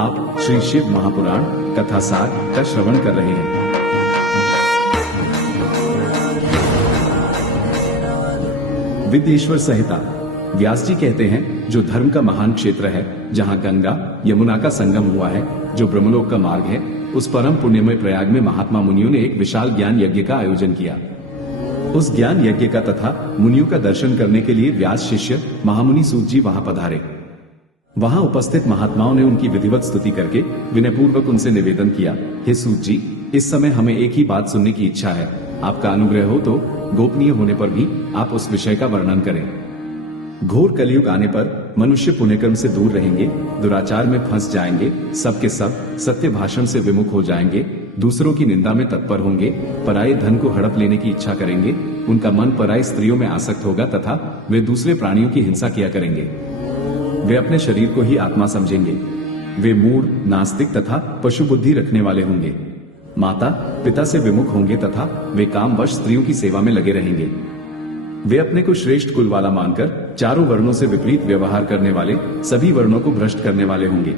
आप श्री शिव महापुराण कथासार का श्रवण कर रहे हैं। विद्येश्वर संहिता। व्यास जी कहते हैं, जो धर्म का महान क्षेत्र है, जहाँ गंगा यमुना का संगम हुआ है, जो ब्रह्मलोक का मार्ग है, उस परम पुण्यमय प्रयाग में महात्मा मुनियों ने एक विशाल ज्ञान यज्ञ का आयोजन किया। उस ज्ञान यज्ञ का तथा मुनियों का दर्शन करने के लिए व्यास शिष्य महामुनि सूत जी वहां पधारे। वहां उपस्थित महात्माओं ने उनकी विधिवत स्तुति करके विनयपूर्वक उनसे निवेदन किया, हे सूत जी, इस समय हमें एक ही बात सुनने की इच्छा है। आपका अनुग्रह हो तो गोपनीय होने पर भी आप उस विषय का वर्णन करें। घोर कलयुग आने पर मनुष्य पुण्यकर्म से दूर रहेंगे, दुराचार में फंस जाएंगे, सबके सब सत्य भाषण से विमुख हो जाएंगे, दूसरों की निंदा में तत्पर होंगे, पराये धन को हड़प लेने की इच्छा करेंगे, उनका मन पराई स्त्रियों में आसक्त होगा तथा वे दूसरे प्राणियों की हिंसा किया करेंगे। वे अपने शरीर को ही आत्मा समझेंगे। वे मूढ़, नास्तिक तथा पशु बुद्धि रखने वाले होंगे। माता पिता से विमुख होंगे तथा वे कामवश स्त्रियों की सेवा में लगे रहेंगे। वे अपने को श्रेष्ठ कुल वाला मानकर चारों वर्णों से विपरीत व्यवहार करने वाले, सभी वर्णों को भ्रष्ट करने वाले होंगे।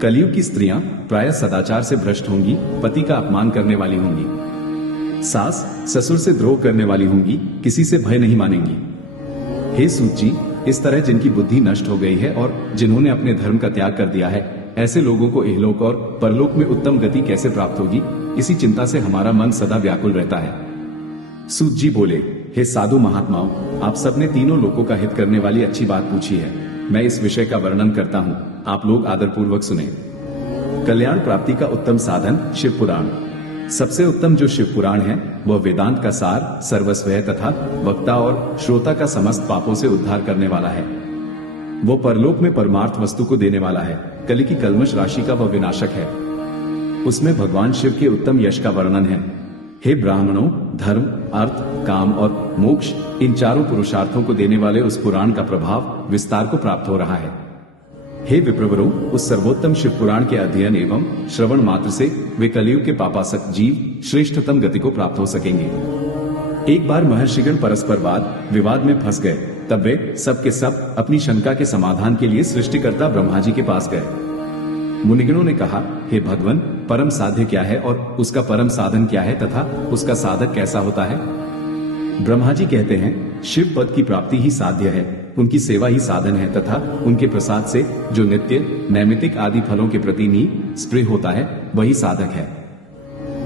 कलयुग की स्त्रियां प्रायः सदाचार से भ्रष्ट होंगी, पति का अपमान करने वाली होंगी, सास ससुर से द्रोह करने वाली होंगी, किसी से भय नहीं मानेंगी। हे सूत जी, इस तरह जिनकी बुद्धि नष्ट हो गई है और जिन्होंने अपने धर्म का त्याग कर दिया है, ऐसे लोगों को इहलोक और परलोक में उत्तम गति कैसे प्राप्त होगी, इसी चिंता से हमारा मन सदा व्याकुल रहता है। सूत जी बोले, हे साधु महात्माओं, आप सबने तीनों लोकों का हित करने वाली अच्छी बात पूछी है। मैं इस विषय का वर्णन करता हूँ, आप लोग आदरपूर्वक सुने। कल्याण प्राप्ति का उत्तम साधन शिव पुराण। सबसे उत्तम जो शिव पुराण है, वह वेदांत का सार, सर्वस्व है तथा वक्ता और श्रोता का समस्त पापों से उद्धार करने वाला है। वो परलोक में परमार्थ वस्तु को देने वाला है, कलि की कल्मश राशि का वह विनाशक है। उसमें भगवान शिव के उत्तम यश का वर्णन है। हे ब्राह्मणों, धर्म, अर्थ, काम और मोक्ष, इन चारों पुरुषार्थों को देने वाले उस पुराण का प्रभाव विस्तार को प्राप्त हो रहा है। हे विप्रवरों, उस सर्वोत्तम शिव पुराण के अध्ययन एवं श्रवण मात्र से वे कलयुग के पापासक्त जीव श्रेष्ठतम गति को प्राप्त हो सकेंगे। एक बार महर्षिगण परस्पर वाद विवाद में फंस गए। तब वे सब के सब अपनी शंका के समाधान के लिए सृष्टिकर्ता ब्रह्मा जी के पास गए। मुनिगणों ने कहा, हे भगवन, परम साध्य क्या है और उसका परम साधन क्या है तथा उसका साधक कैसा होता है? ब्रह्मा जी कहते हैं, शिव पद की प्राप्ति ही साध्य है, उनकी सेवा ही साधन है तथा उनके प्रसाद से जो नित्य नैमित्तिक आदि फलों के प्रति नी स्प्रेह होता है, वही साधक है।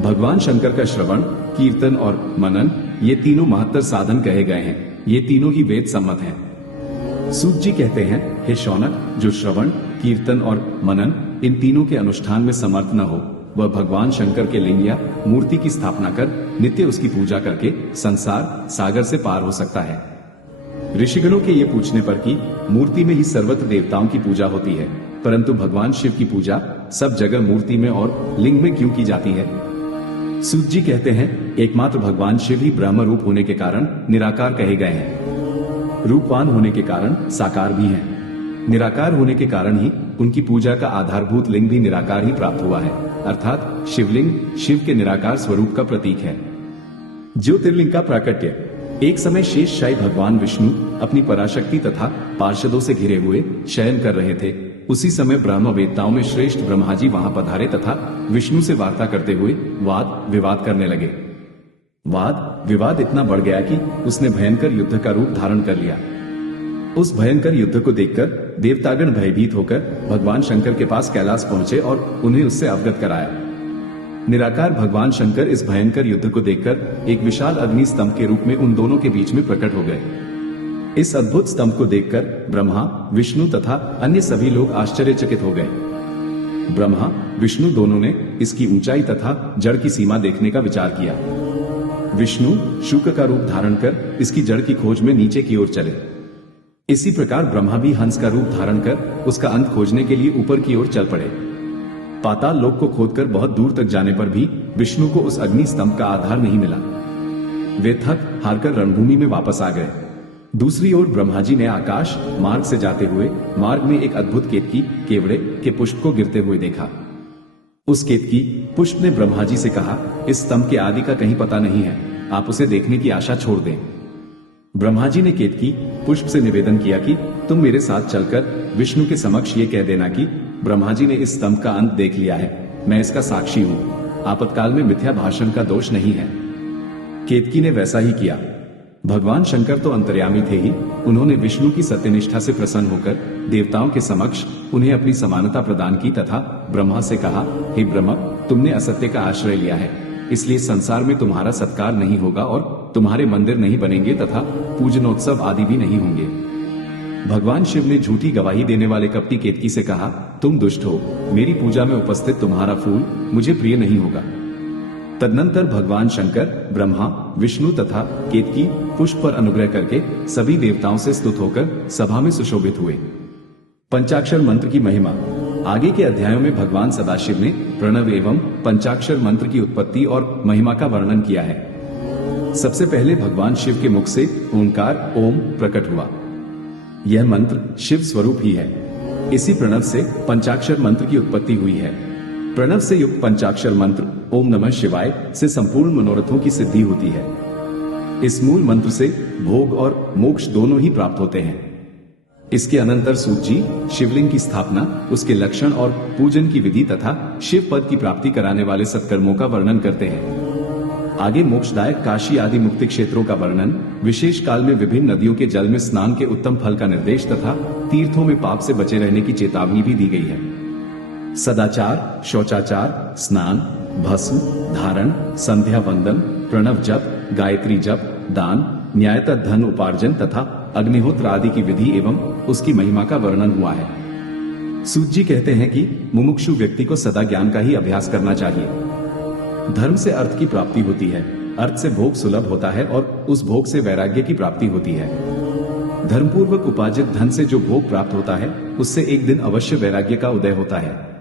भगवान शंकर का श्रवण, कीर्तन और मनन, ये तीनों महत्तर साधन कहे गए हैं। ये तीनों ही वेद सम्मत हैं। सूत जी कहते हैं, हे शौनक, जो श्रवण, कीर्तन और मनन इन तीनों के अनुष्ठान में समर्थ न हो, वह भगवान शंकर के लिंग या मूर्ति की स्थापना कर नित्य उसकी पूजा करके संसार सागर से पार हो सकता है। ऋषिगणों के ये पूछने पर कि मूर्ति में ही सर्वत्र देवताओं की पूजा होती है, परंतु भगवान शिव की पूजा सब जगह मूर्ति में और लिंग में क्यों की जाती है? सूत जी कहते हैं, एकमात्र भगवान शिव ही ब्रह्म रूप होने के कारण निराकार कहे गए हैं। रूपवान होने के कारण साकार भी हैं। निराकार होने के कारण ही उनकी पूजा का आधारभूत लिंग भी निराकार ही प्राप्त हुआ है, अर्थात शिवलिंग शिव के निराकार स्वरूप का प्रतीक है। ज्योतिर्लिंग का प्राकट्य। एक समय शेषशायी भगवान विष्णु अपनी पराशक्ति तथा पार्षदों से घिरे हुए शयन कर रहे थे। उसी समय ब्रह्म वेत्ताओं में श्रेष्ठ ब्रह्मा जी वहां पधारे तथा विष्णु से वार्ता करते हुए वाद विवाद करने लगे। वाद विवाद इतना बढ़ गया कि उसने भयंकर युद्ध का रूप धारण कर लिया। उस भयंकर युद्ध को देखकर देवतागण भयभीत होकर भगवान शंकर के पास कैलाश पहुंचे और उन्हें उससे अवगत कराया। निराकार भगवान शंकर इस भयंकर युद्ध को देखकर एक विशाल अग्नि स्तंभ के रूप में उन दोनों के बीच में प्रकट हो गए। इस अद्भुत स्तंभ को देखकर ब्रह्मा, विष्णु तथा अन्य सभी लोग आश्चर्यचकित हो गए। ब्रह्मा, विष्णु दोनों ने इसकी ऊंचाई तथा जड़ की सीमा देखने का विचार किया। विष्णु शुक का रूप धारण कर इसकी जड़ की खोज में नीचे की ओर चले। इसी प्रकार ब्रह्मा भी हंस का रूप धारण कर उसका अंत खोजने के लिए ऊपर की ओर चल पड़े। पाताल लोक को खोदकर बहुत दूर तक जाने पर भी विष्णु को उस अग्नि स्तंभ का आधार नहीं मिला। वे थक हारकर रणभूमि में वापस आ गए। दूसरी ओर ब्रह्मा जी ने आकाश मार्ग से जाते हुए मार्ग में एक अद्भुत केतकी केवड़े के पुष्प को गिरते हुए देखा। उस केतकी पुष्प ने ब्रह्मा जी से कहा, इस स्तंभ के आदि का कहीं पता नहीं है, आप उसे देखने की आशा छोड़ दें। ब्रह्मा जी ने केतकी पुष्प से निवेदन किया कि तुम मेरे साथ चलकर विष्णु के समक्ष ये कह देना कि ब्रह्मा जी ने इस स्तंभ का अंत देख लिया है, मैं इसका साक्षी हूँ। आपातकाल में मिथ्या भाषण का दोष नहीं है। केतकी ने वैसा ही किया। भगवान शंकर तो अंतर्यामी थे ही, उन्होंने विष्णु की सत्यनिष्ठा से प्रसन्न होकर देवताओं के समक्ष उन्हें अपनी समानता प्रदान की तथा ब्रह्मा से कहा, हे ब्रह्म, तुमने असत्य का आश्रय लिया है, इसलिए संसार में तुम्हारा सत्कार नहीं होगा और तुम्हारे मंदिर नहीं बनेंगे तथा पूजनोत्सव आदि भी नहीं होंगे। भगवान शिव ने झूठी गवाही देने वाले कपटी केतकी से कहा, तुम दुष्ट हो, मेरी पूजा में उपस्थित तुम्हारा फूल मुझे प्रिय नहीं होगा। तदनंतर भगवान शंकर, ब्रह्मा, विष्णु तथा केतकी पुष्प पर अनुग्रह करके सभी देवताओं से स्तुत होकर सभा में सुशोभित हुए। पंचाक्षर मंत्र की महिमा। आगे के अध्यायों में भगवान सदाशिव ने प्रणव एवं पंचाक्षर मंत्र की उत्पत्ति और महिमा का वर्णन किया है। सबसे पहले भगवान शिव के मुख से ओंकार ओम प्रकट हुआ। यह मंत्र शिव स्वरूप ही है। इसी प्रणव से पंचाक्षर मंत्र की उत्पत्ति हुई है। प्रणव से युक्त पंचाक्षर मंत्र ओम नमः शिवाय से संपूर्ण मनोरथों की सिद्धि होती है। इस मूल मंत्र से भोग और मोक्ष दोनों ही प्राप्त होते हैं। इसके अनंतर सूत जी शिवलिंग की स्थापना, उसके लक्षण और पूजन की विधि तथा शिव पद की प्राप्ति कराने वाले सत्कर्मों का वर्णन करते हैं। आगे मोक्षदायक काशी आदि मुक्ति क्षेत्रों का वर्णन, विशेष काल में विभिन्न नदियों के जल में स्नान के उत्तम फल का निर्देश तथा तीर्थों में पाप से बचे रहने की चेतावनी भी दी गई है। सदाचार, शौचाचार, स्नान, भस्म धारण, संध्या वंदन, प्रणव जप, गायत्री जप, दान, न्यायतः धन उपार्जन तथा अग्निहोत्र आदि की विधि एवं उसकी महिमा का वर्णन हुआ है। सूत जी कहते हैं कि मुमुक्षु व्यक्ति को सदा ज्ञान का ही अभ्यास करना चाहिए। धर्म से अर्थ की प्राप्ति होती है, अर्थ से भोग सुलभ होता है और उस भोग से वैराग्य की प्राप्ति होती है। धर्मपूर्वक उपार्जित धन से जो भोग प्राप्त होता है, उससे एक दिन अवश्य वैराग्य का उदय होता है।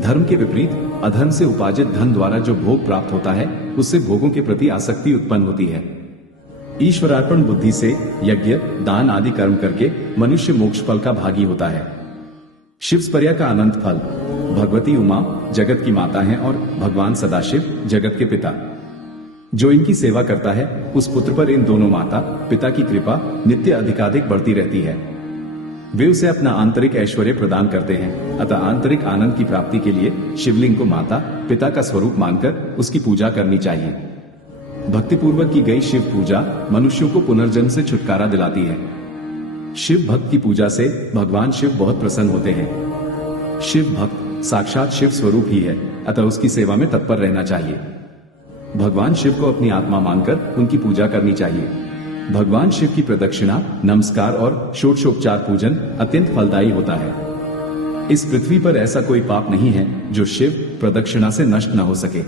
धर्म के विपरीत अधर्म से उपार्जित धन द्वारा जो भोग प्राप्त होता है, उससे भोगों के प्रति आसक्ति उत्पन्न होती है। ईश्वरार्पण बुद्धि से यज्ञ, दान आदि कर्म करके मनुष्य मोक्ष फल का भागी होता है। शिवस्पर्या का अनंत फल। भगवती उमा जगत की माता हैं और भगवान सदाशिव जगत के पिता। जो इनकी सेवा करता है, उस पुत्र पर इन दोनों माता पिता की कृपा नित्य अधिकाधिक बढ़ती रहती है। वे उसे अपना आंतरिक ऐश्वर्य प्रदान करते हैं। अतः आंतरिक आनंद की प्राप्ति के लिए शिवलिंग को माता पिता का स्वरूप मानकर उसकी पूजा करनी चाहिए। भक्तिपूर्वक की गई शिव पूजा मनुष्यों को पुनर्जन्म से छुटकारा दिलाती है। शिव भक्त की पूजा से भगवान शिव बहुत प्रसन्न होते हैं। शिव भक्त साक्षात शिव स्वरूप ही है, अतः उसकी सेवा में तत्पर रहना चाहिए। भगवान शिव को अपनी आत्मा मानकर उनकी पूजा करनी चाहिए। भगवान शिव की प्रदक्षिणा, नमस्कार और षोडशोपचार पूजन अत्यंत फलदायी होता है। इस पृथ्वी पर ऐसा कोई पाप नहीं है जो शिव प्रदक्षिणा से नष्ट न हो सके।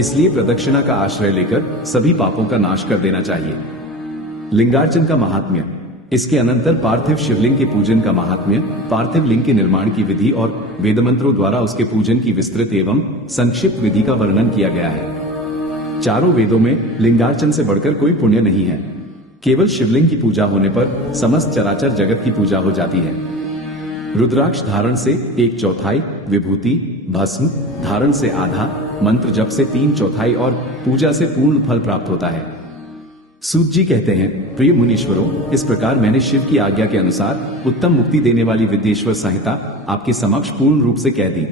इसलिए प्रदक्षिणा का आश्रय लेकर सभी पापों का नाश कर देना चाहिए। लिंगार्चन का महात्म्य। इसके अनंतर पार्थिव शिवलिंग के पूजन का महात्म्य, पार्थिव लिंग के निर्माण की विधि और वेदमंत्रों द्वारा उसके पूजन की विस्तृत एवं संक्षिप्त विधि का वर्णन किया गया है। चारों वेदों में लिंगार्चन से बढ़कर कोई पुण्य नहीं है। केवल शिवलिंग की पूजा होने पर समस्त चराचर जगत की पूजा हो जाती है। रुद्राक्ष धारण से 1/4, विभूति भस्म धारण से आधा, मंत्र जप से 3/4 और पूजा से पूर्ण फल प्राप्त होता है। सूत जी कहते हैं, प्रिय मुनीश्वरों, इस प्रकार मैंने शिव की आज्ञा के अनुसार उत्तम मुक्ति देने वाली विद्येश्वर संहिता आपके समक्ष पूर्ण रूप से कह दी।